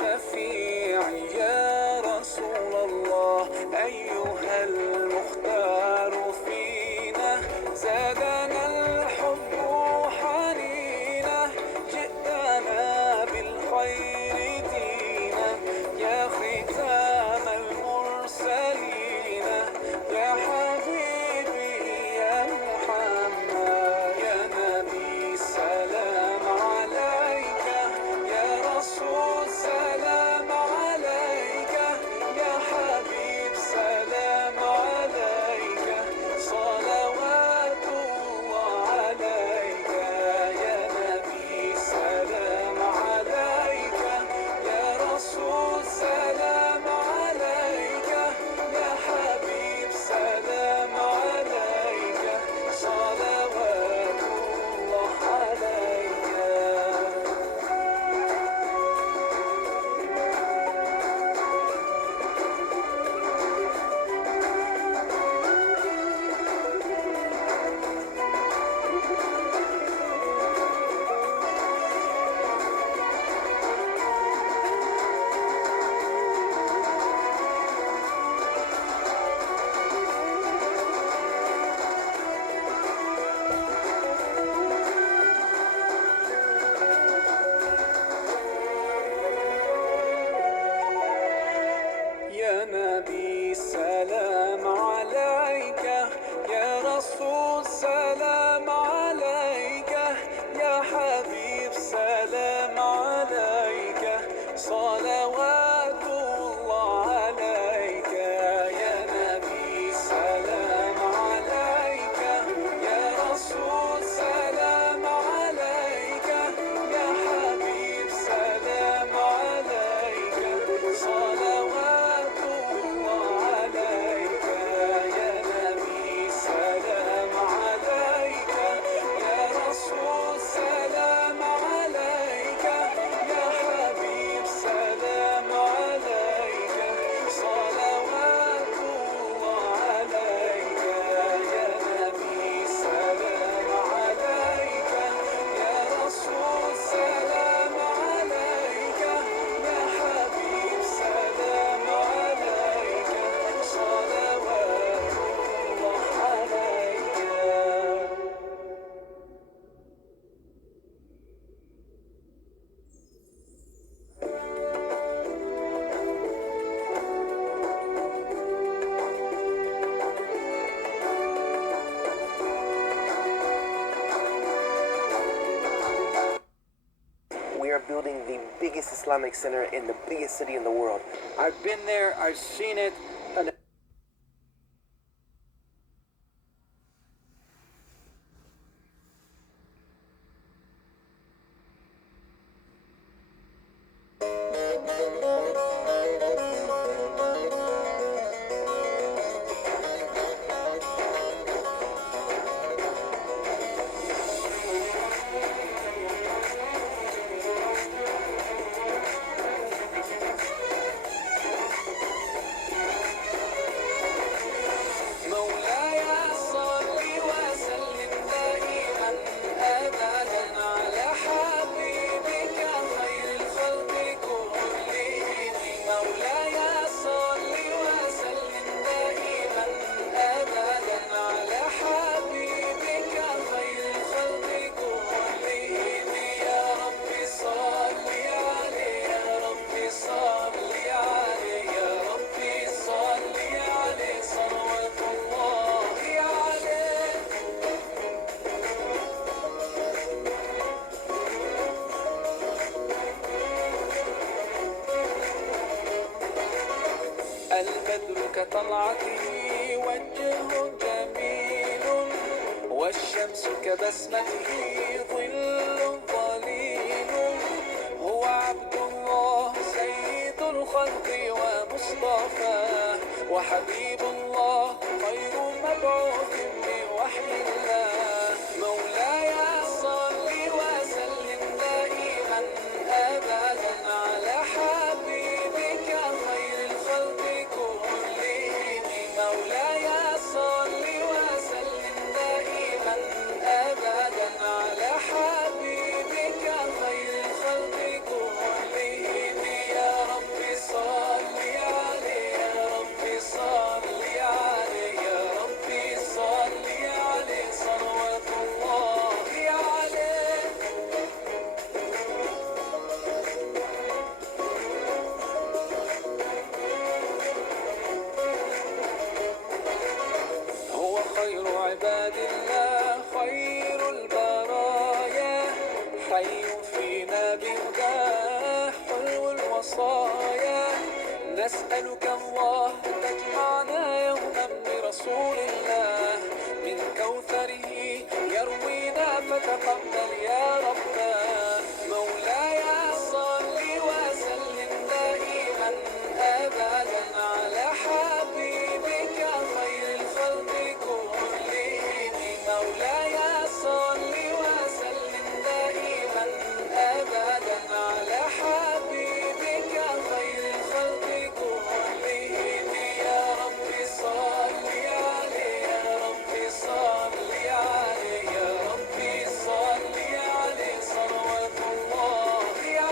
شفيعي يا رسول الله، أيها المختار فينا زادنا الحب حنينا، جئتنا بالخير دينا يا ختام المرسلين، يا حبيبي يا محمد يا نبي سلام عليك، يا رسول سلام عليك، يا حبيب سلام عليك، صلوات الله عليك، يا نبي سلام عليك، يا رسول سلام عليك، يا حبيب سلام عليك، صلوات الله عليك. يا نبي سلام عليك، يا رسول سلام عليك، يا حبيب سلام عليك، صلوات الله عليك، يا نبي سلام عليك، يا رسول سلام عليك، يا حبيب سلام عليك، صلوات الله عليك، يا نبي سلام عليك، يا رسول سلام عليك، يا حبيب سلام عليك، صلوات الله عليك، يا نبي سلام عليك، يا رسول سلام عليك، يا حبيب سلام عليك، صلوات الله عليك. We are building the biggest Islamic center in the biggest city in the world. I've been there, I've seen it, and مولاي صل وسلم دائما أبدا على حبيبك خير الخلق كلهم، مولاي صل وسلم دائما أبدا على حبيبك خير الخلق كلهم، يا رب صل عليه، يا رب صل عليه، يا رب صل عليه، صلوات الله عليه. البدر كطلعته وجه جميل، والشمس كبسمته ظل ظليل، هو عبد الله سيد الخلق ومصطفاه، وحبيب الله خير مبعوث بوحي الله، مولاي صل وسلم دائما أبدا على حبيبك خير الخلق كلهم، مولاي صل وسلم دائما أبدا على حبيبك خير الخلق كلهم، يا عباد الله خير البرايا، حي فينا بهداه حلو الوصايا. نسألك الله تجمعنا يوما برسول الله، من كوثره يروينا فتقبل يا ربنا. مولاي صل وسلم دائما أبدا على حبيبك خير الخلق كلهم. مولاي صل وسلم دائما أبدا على حبيبك خير الخلق كلهم. يا رب صل عليه، يا رب صل عليه، يا رب صل عليه صلوات الله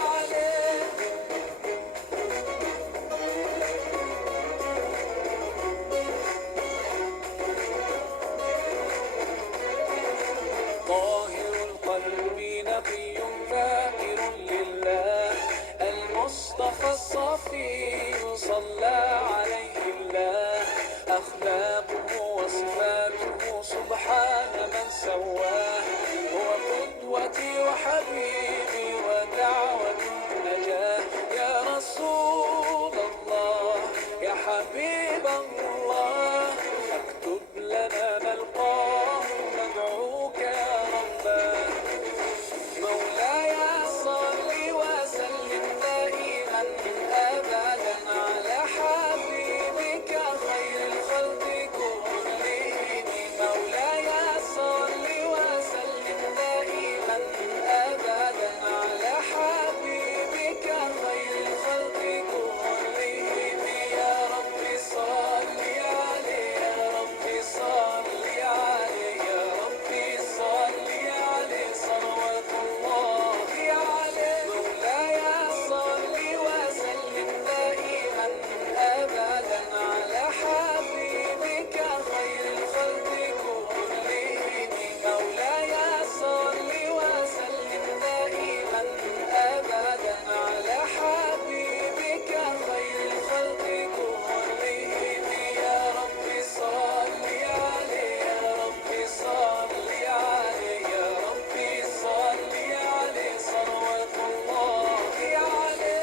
عليه. طاهر القلب نقي ذاكر لله، المصطفى الصفي صلى عليه الله. أخلاقه وصفاته سبحان من سواه، هو قدوتي وحبيبي ودعوة النجاة. يا رسول الله يا حبيب الله، اكتب لنا نلقاه ندعوك يا رباه. مولاي صل وسلم دائما أبدا على حبيبك خير الخلق كلهم. مولاي صل وسلم دائما أبدا على حبيبك خير الخلق كلهم. يا رب صل عليه، يا رب صل عليه، يا رب صل عليه صلوات الله عليه. مولاي صل وسلم دائما أبدا على حبيبك خير الخلق كلهم. مولاي صل وسلم دائما أبدا على حبيبك خير الخلق كلهم. يا رب صل عليه، يا رب صل عليه، يا رب صل عليه صلوات الله عليه.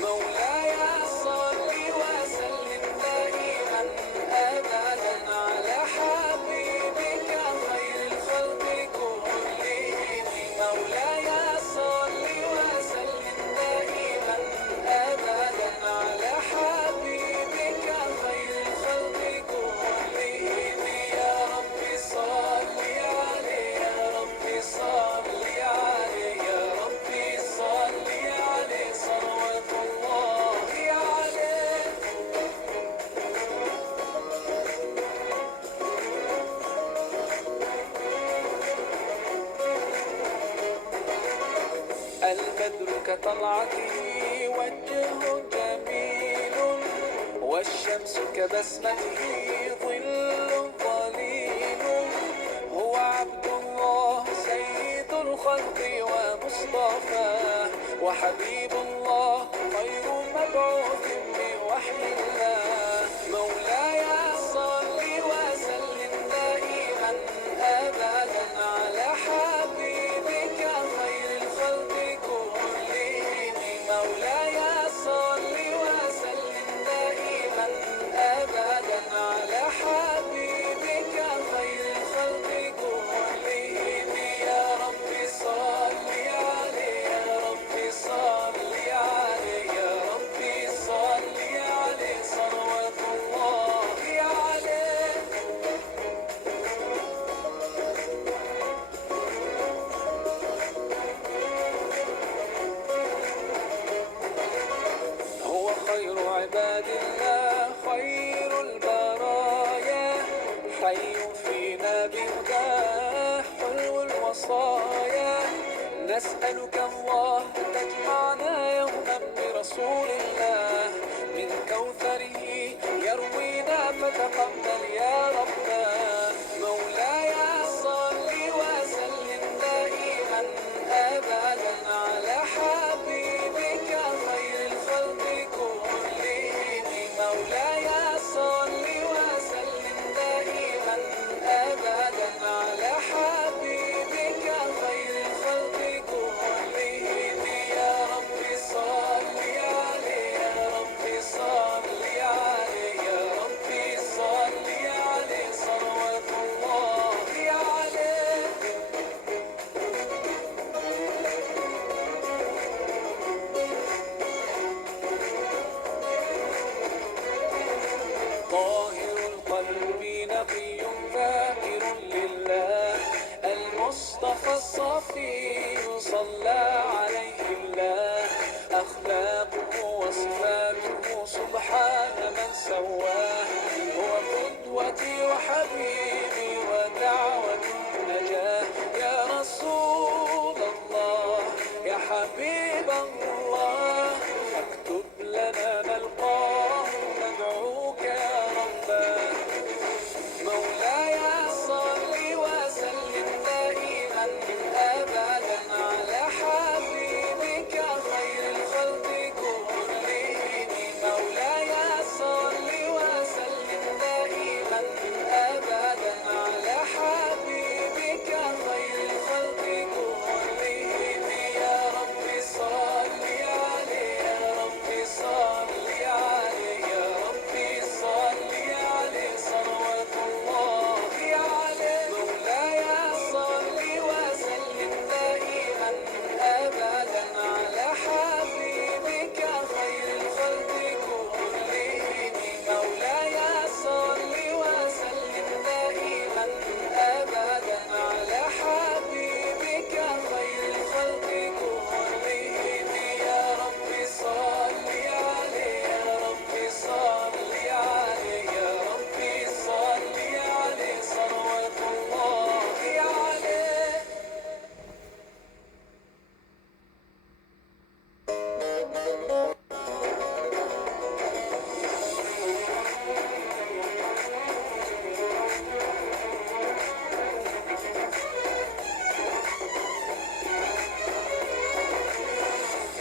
مولاي صل وسلم دائما أبدا على حبيبك خير الخلق كلهم. مولاي صل وسلم دائما أبدا على حبيبك خير الخلق كلهم. يا رب صل عليه، يا رب صل عليه، يا رب صل عليه صلوات الله عليه. البدر كطلعته وجه جميل، والشمس كبسمته ظل ظليل. هو عبد الله سيد الخلق ومصطفاه، وحبيب الله خير مبعوث بوحي الله. مولاي صل وسلم دائما أبدا على حبيبك خير الخلق كلهم. مولاي صل وسلم دائما أبدا على حبيبك خير الخلق كلهم. يا رب صل عليه، يا رب صل عليه، يا رب صل عليه صلوات الله عليه. هو خير عباد الله خير البرايا، حي فينا فينا بهداه حلو الوصايا. نسألك الله تجمعنا يوما برسول الله، من كوثره يروينا فتقبل يا ربنا. مولاي صل وسلم دائما أبدا على حبيبك خير الخلق كلهم. مولاي صل وسلم دائما أبدا على حبيبك خير الخلق كلهم. يا رب صل عليه، يا رب صل عليه، يا رب صل عليه صلوات الله عليه. طاهر القلب نقي ذاكر لله، المصطفى الصفي صلى عليه الله. أخلاقه وصفاته سبحان من سواه، هو قدوتي وحبيبي ودعوة النجاة. يا رسول الله يا حبيب الله، اكتب لنا نلقاه ندعوك يا رباه. مولاي صل وسلم دائما أبدا على حبيبك خير الخلق كلهم. مولاي صل وسلم دائما أبدا على حبيبك خير الخلق كلهم. يا رب صل عليه، يا رب صل عليه، يا رب صل عليه صلوات الله عليه. مولاي صل وسلم دائما أبدا على حبيبك خير الخلق كلهم. مولاي صل وسلم دائما أبدا على حبيبك خير الخلق كلهم. يا رب صل عليه، يا رب صل عليه، يا رب صل عليه صلوات الله عليه.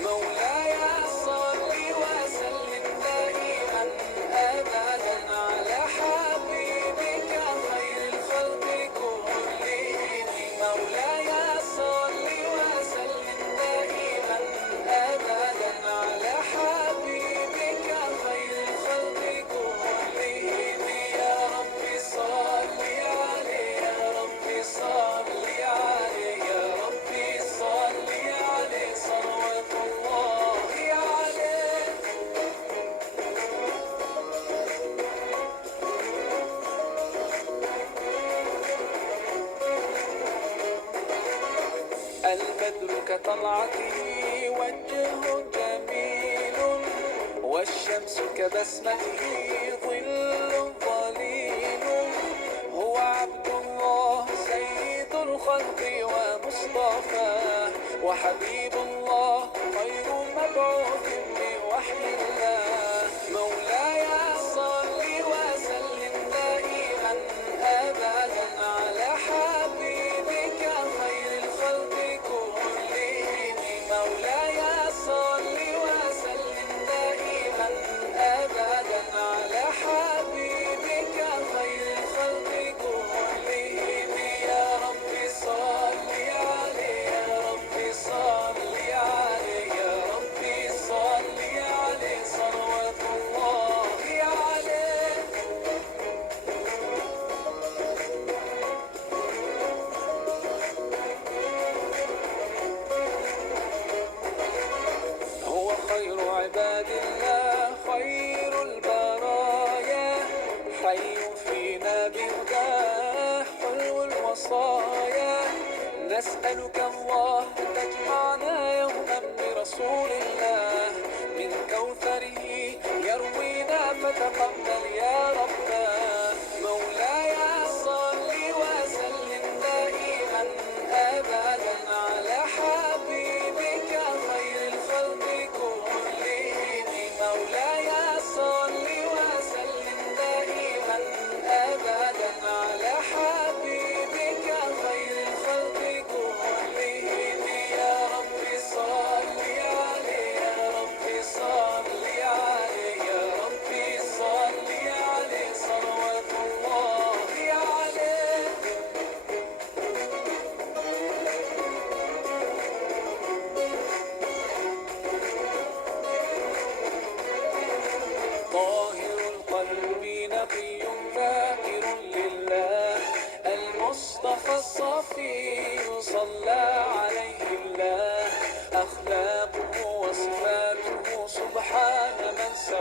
مولاي صل وسلم دائما أبدا على حبيبك خير الخلق كلهم. مولاي صل وسلم دائما أبدا على حبيبك خير الخلق كلهم. يا رب صل عليه، يا رب صل عليه، يا رب صل عليه صلوات الله عليه. البدر كطلعته وجه جميل، والشمس كبسمته ظل ظليل. هو عبد الله سيد الخلق ومصطفاه، وحبيب الله خير مبعوث بوحي الله. مولاي صل وسلم دائما أبدا على حبيبك خير الخلق كلهم. مولاي صل وسلم دائما أبدا على حبيبك خير الخلق كلهم. يا رب صل عليه، يا رب صل عليه، يا رب صل عليه صلوات الله عليه. هو خير عباد الله خير البرايا، حي فينا بهداه حلو الوصايا. نسألك الله تجمعنا يوما برسول الله، من كوثره يروينا فتقبل يا ربنا. مولاي صل وسلم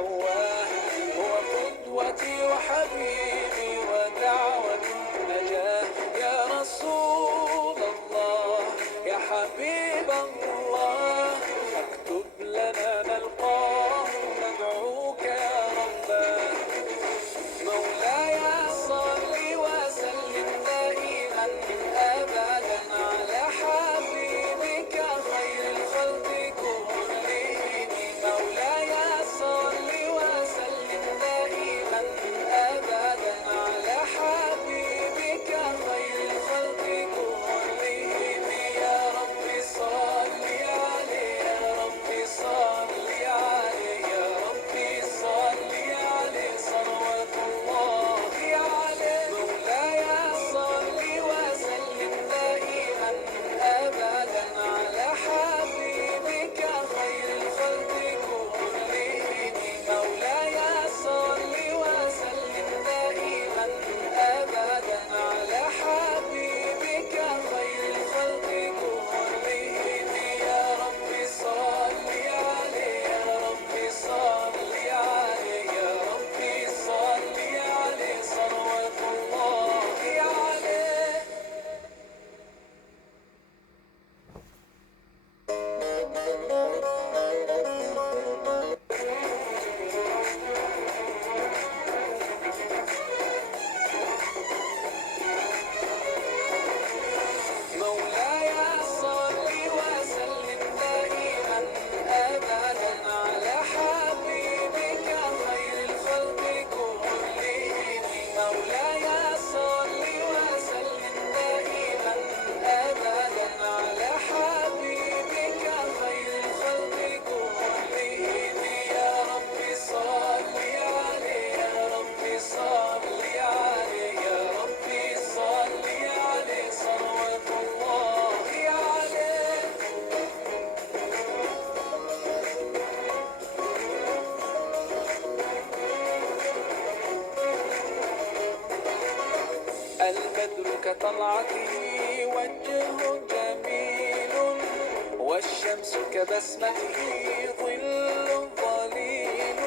سواه. هو قدوتي وحبيبي ودعوة النجاة. يا رسول الله يا حبيب الله، اكتب لنا نلقاه ندعوك يا رباه. مولاي صل وسلم دائما أبدا على حبيبك خير الخلق كلهم. مولاي صل وسلم دائما أبدا على حبيبك خير الخلق كلهم. يا رب صل عليه يا رب صل عليه يا رب صل عليه صلوات الله عليه. مولاي صل وسلم دائما أبدا على حبيبك خير الخلق كلهم. مولاي صل وسلم دائما أبدا على حبيبك خير الخلق كلهم. يا رب صل عليه يا رب صل عليه يا رب صل عليه صلوات الله عليه. مولاي صل وسلم دائما أبدا على حبيبك خير الخلق كلهم. مولاي صل وسلم دائما أبدا على حبيبك خير الخلق كلهم. يا رب صل عليه يا رب صل عليه يا رب صل عليه صلوات الله عليه. البدر كطلعته وجه جميل، والشمس كبسمته ظل ظليل.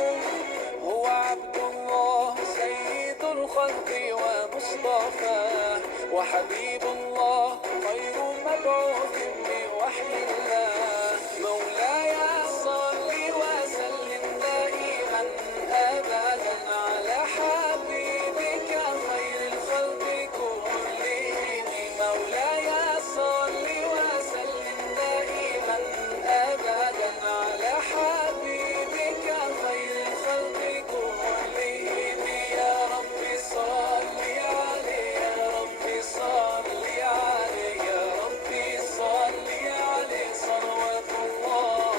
هو عبد الله سيد الخلق ومصطفاه، وحبيب الله خير مبعوث بوحي الله. مولاي صل وسلم دائما أبدا على حبيبك خير الخلق كلهم. مولاي صل وسلم دائما أبدا على حبيبك خير الخلق كلهم. يا رب صل عليه يا رب صل عليه يا رب صل عليه صلوات الله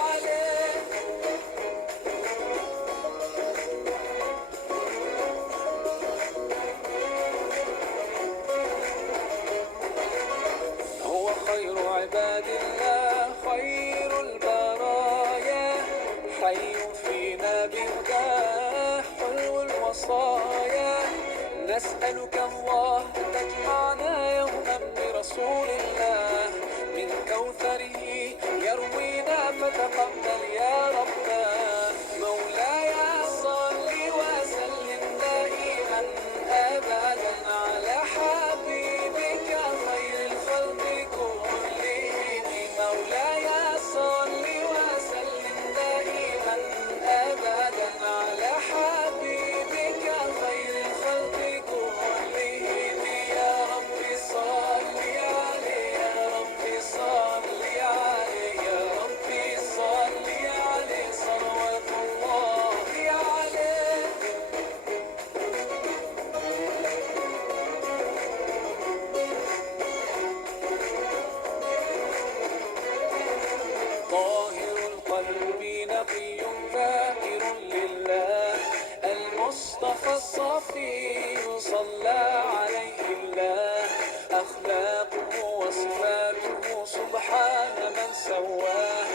عليه. هو خير عباد الله خير البرايا، حي فينا بهداه حلو الوصايا. نسألك الله تجمعنا يوما برسول الله، من كوثره يروينا فتقبل يا رباه. مولاي صل وسلم دائما أبدا على حبيبك خير الخلق كلهم. مولاي صل وسلم دائما أبدا على حبيبك خير الخلق كلهم. يا رب صل عليه يا رب صل عليه يا رب صل عليه صلوات الله عليه. طاهر القلب نقي ذاكر لله، المصطفى الصفي صلى عليه الله. أخلاقه وصفاته سبحان من سواه.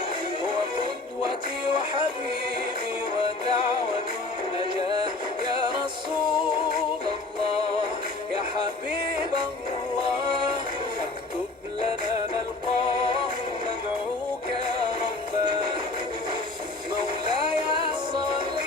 هو قدوتي وحبيبي ودعوة النجاة. يا رسول الله يا حبيب الله، اكتب لنا نلقاه ندعوك يا رباه. مولاي صل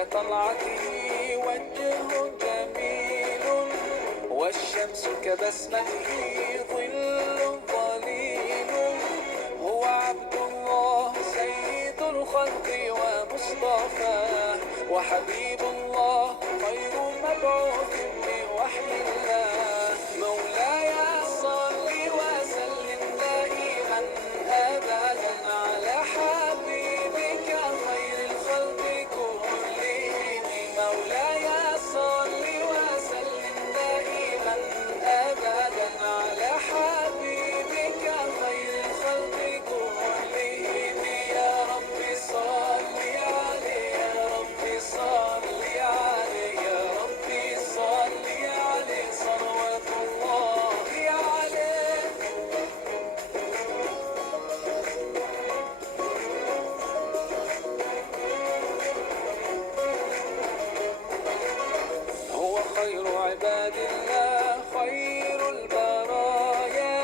كطلعته وجه جميل، والشمس كبسمته ظل ظليل. هو عبد الله سيد الخلق ومصطفاه، وحبيب الله خير مبعوث بوحي الله. مولاي صل وسلم دائما أبدا على حبيبك خير الخلق كلهم. مولاي صل وسلم دائما أبدا على حبيبك خير الخلق كلهم. يا رب صل عليه، يا رب صل عليه، يا رب صل عليه صلوات الله عليه. هو خير عباد الله خير البرايا،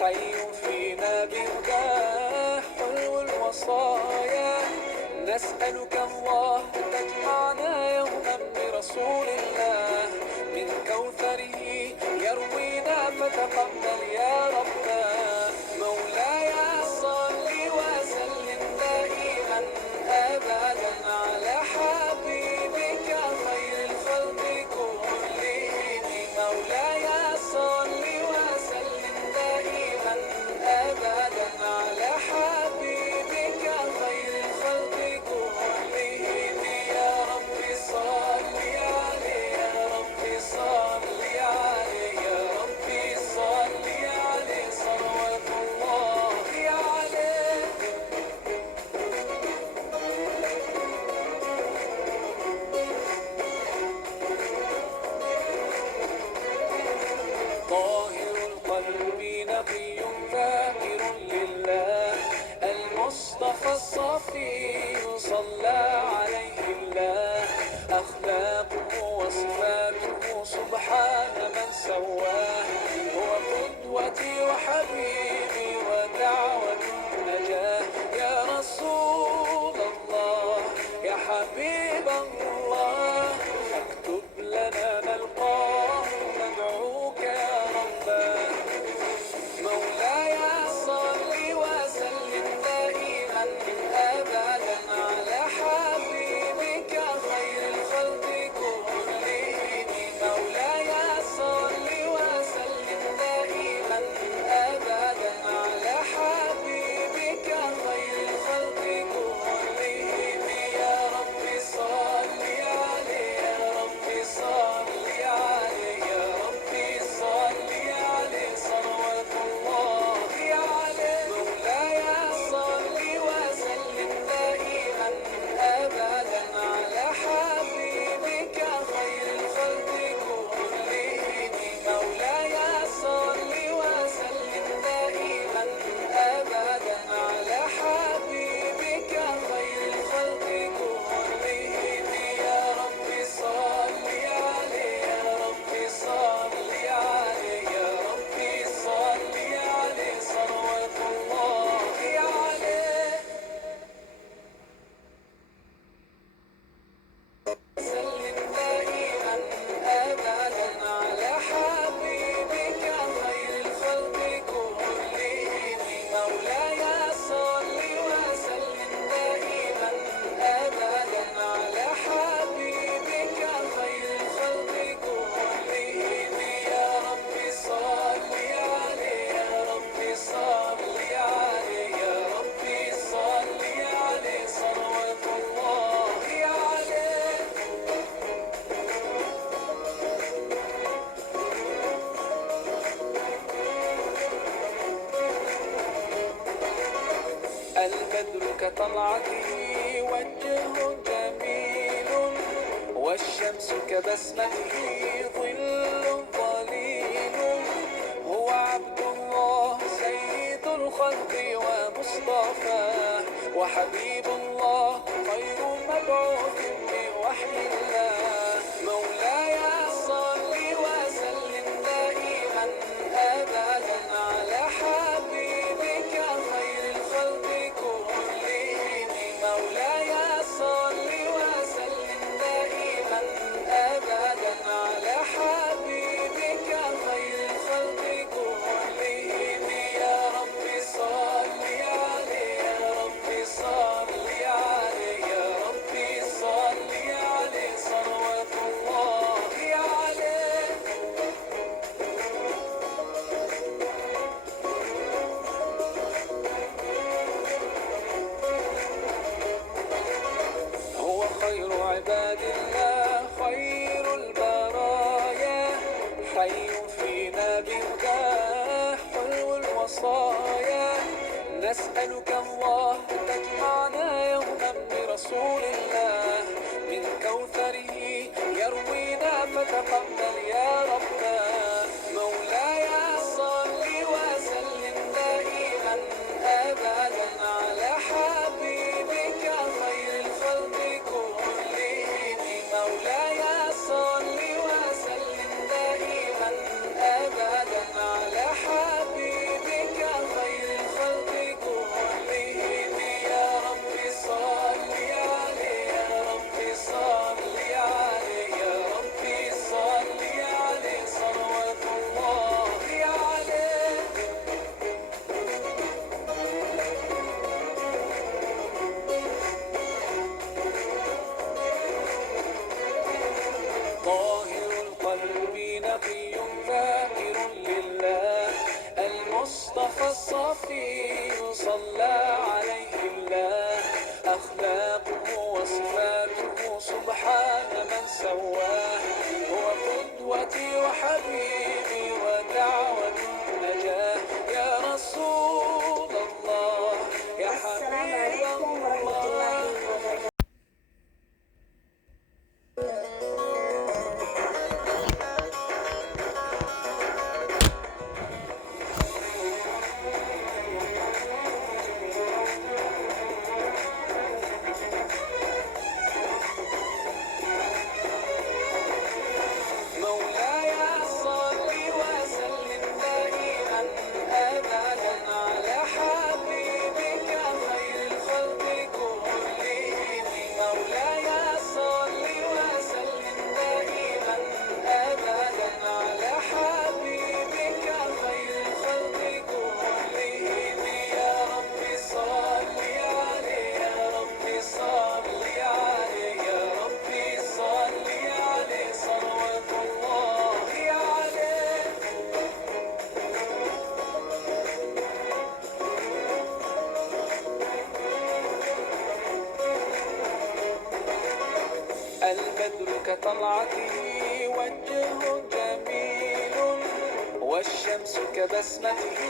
حي فينا بهداه حلو الوصايا. نسألك الله تجمعنا يوما برسول الله، من كوثره يروينا فتقبل يا ربنا. مولاي صل وسلم دائما أبدا على حبيبك خير الخلق كلهم. مولاي صل وسلم دائما أبدا على حبيبك خير الخلق كلهم. يا رب صل عليه، يا رب صل عليه، يا رب صل عليه صلوات الله عليه. طاهر القلب نقي ذاكر لله، المصطفى الصفي صلى عليه الله. أخلاقه وصفاته سبحان من سواه، هو قدوتي وحبيبي ودعوة النجاة. يا رسول الله يا حبيب الله، اكتب لنا نلقاه ندعوك يا رباه. مولاي صل وسلم دائما أبدا على حبيبك خير الخلق كلهم. مولاي صل وسلم دائما أبدا على حبيبك خير الخلق كلهم. يا رب صل عليه، يا رب صل عليه، يا رب صل عليه صلوات الله عليه. مولاي صل وسلم دائما أبدا على حبيبك خير الخلق كلهم. مولاي صل وسلم دائما أبدا على حبيبك خير الخلق كلهم. يا رب صل عليه، يا رب صل عليه، يا رب صل عليه صلوات الله عليه. سلم دائما أبدا على حبيبك خير الخلق كلهم. مولاي صل وسلم دائما أبدا على حبيبك خير الخلق كلهم. يا رب صل عليه، يا رب صل عليه، يا رب صل عليه صلوات الله عليه. البدر كطلعته وجه جميل، والشمس كبسمته ظل ظليل. هو عبد الله سيد الخلق ومصطفاه، وحبيب الله خير مبعوث بوحي الله. مولاي صل وسلم دائما أبدا على حبيبك خير الخلق كلهم. مولاي صل وسلم خير عباد الله خير البرايا، حي فينا بهداه حلو الوصايا. نسألك الله تجمعنا يوما برسول الله، من كوثره يروينا فتقبل يا ربنا. مولاي صل وسلم دائما أبدا على حبيبك خير الخلق كلهم. مولاي صل وسلم دائما أبدا على حبيبك خير الخلق كلهم. يا رب صل عليه، يا رب صل عليه، يا رب صل عليه صلوات الله عليه. طاهر القلب نقي ذاكر لله، المصطفى الصفي صلى عليه الله. أخلاقه وصفاته سبحان من سواه، هو قدوتي وحبيبي ودعوة النجاة. يا رسول الله يا السلام حبيب عليكم ورحمة الله الله. وبركاته. مولاي صل وسلم دائما أبدا على حبيبك خير الخلق كلهم. مولاي صل وسلم دائما أبدا على حبيبك خير الخلق كلهم. يا رب صل عليه، يا رب صل عليه، يا رب صل عليه صلوات الله عليه. البدر كطلعته وجه جميل، والشمس كبسمته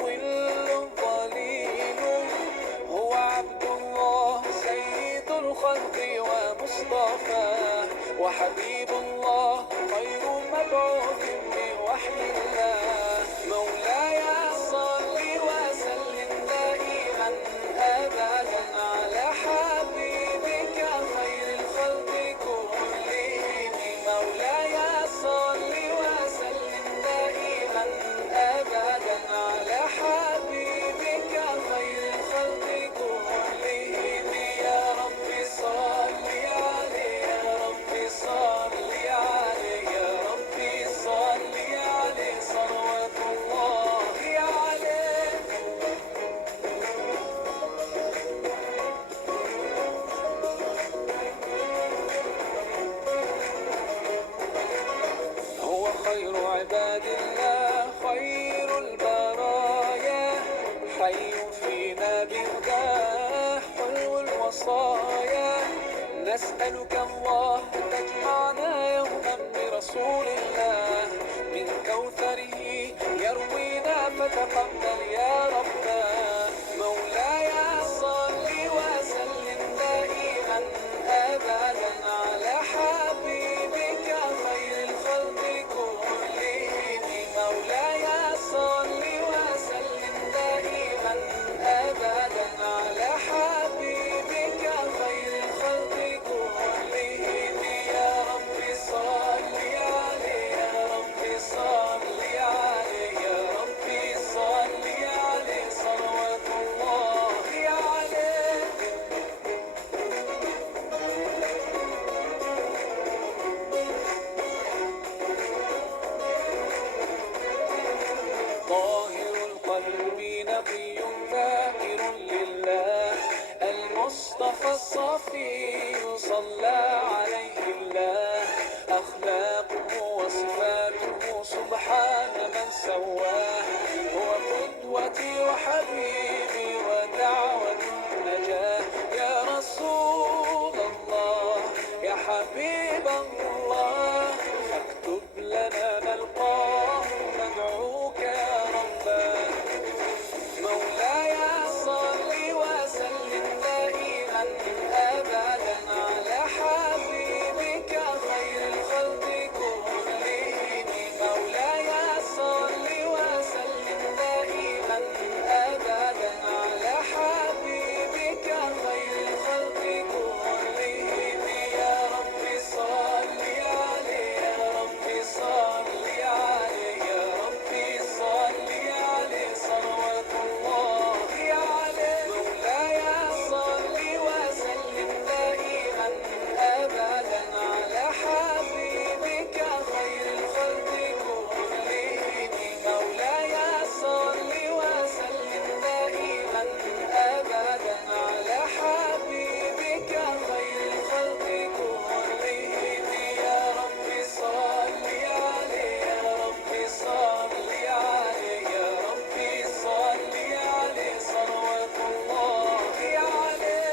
ظل ظليل. هو عبد الله سيد الخلق ومصطفاه، وحبيب الله خير مبعوث بوحي الله. مولاي صل وسلم دائما أبدا على حبيبك خير الخلق كلهم. مولاي صل وسلم دائما أبدا على حبيبك خير الخلق كلهم. يا رب صل عليه، يا رب صل عليه، يا رب صل عليه صلوات الله عليه. هو خير عباد الله خير البرايا، حي فينا بهداه حلو الوصايا. نسألك الله تجمعنا يوما برسول الله، من كوثره يروينا فتقبل يا ربنا. مولاي صل وسلم دائما أبدا على حبيبك خير الخلق كلهم. مولاي صل وسلم دائما أبدا على حبيبك خير الخلق كلهم. يا رب صل عليه، يا رب صل عليه، يا رب صل عليه صلوات الله عليه. طاهر القلب نقي ذاكر لله، المصطفى الصفي صلى عليه الله. أخلاقه وصفاته سبحان من سواه، هو قدوتي وحبيبي ودعوة النجاة. يا رسول الله حبيب الله فاكتب لنا نلقاه ندعوك يا رباه. مولاي صل وسلم دائما أبدا على حبيبك خير الخلق كلهم. مولاي صل وسلم دائما أبدا على حبيبك خير الخلق كلهم. يا رب صل عليه يا رب صل عليه يا رب صل عليه صلوات الله عليه. مولاي صل وسلم دائما أبدا على حبيبك خير الخلق كلهم. مولاي صل وسلم دائما أبدا على حبيبك خير الخلق كلهم. يا رب صل عليه يا رب صل عليه يا رب صل عليه صلوات الله عليه.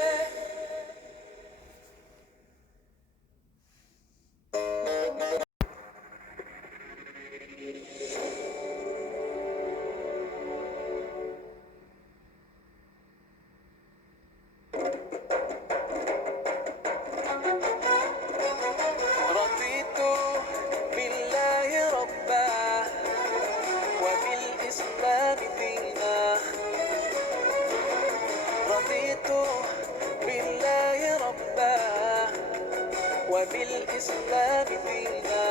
رضيت بالله ربا وبالإسلام دينا. رضيت بالله ربا وبالإسلام دينا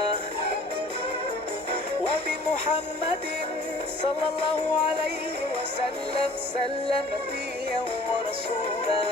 وبمحمد صلى الله عليه وسلم سلم نبيا ورسولا.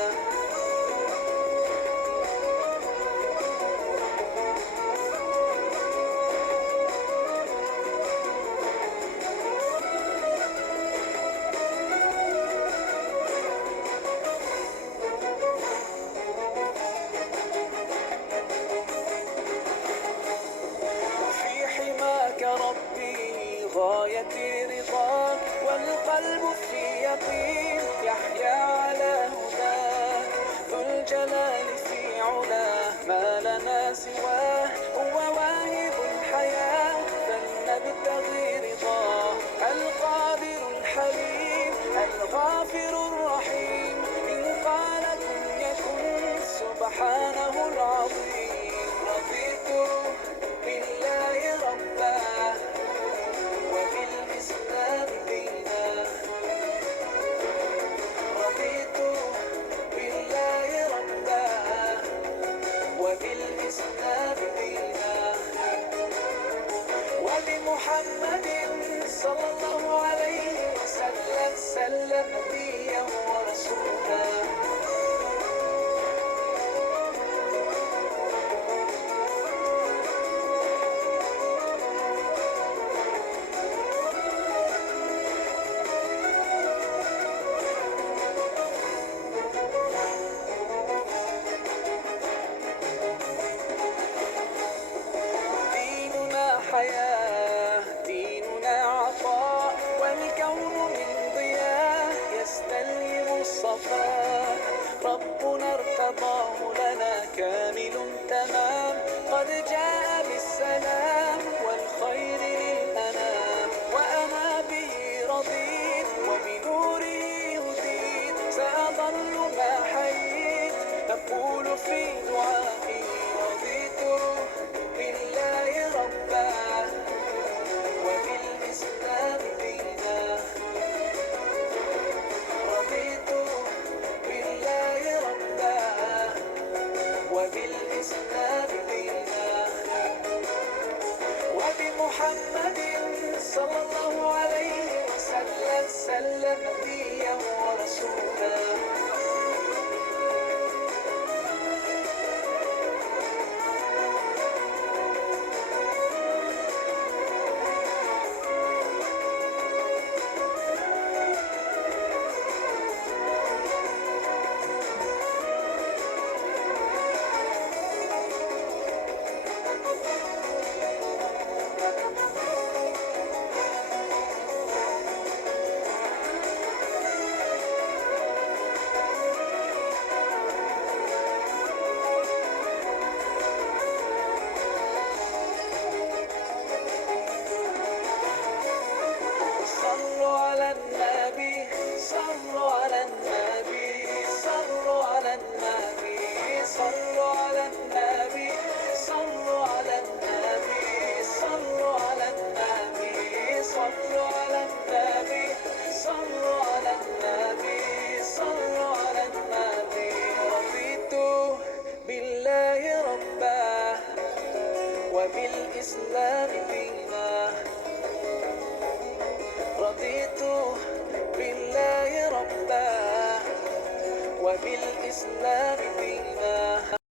في حماك ربي غايتي رضاك والقلب في يقين يحيا على هداك. ذو الجلال في علاه ما لنا سواه هو واهب الحياة فلنبتغي رضاه. القادر الحليم الغافر الرحيم إن قال كن يكن سبحانه العظيم. رضيت بالله ربا وبالإسلام دينا. رضيت بالله ربا وبالإسلام دينا وبمحمد صلى الله عليه وسلم سلم نبيا ورسولا. وبالإسلام دينا رضيت بالله ربا وبالإسلام دينا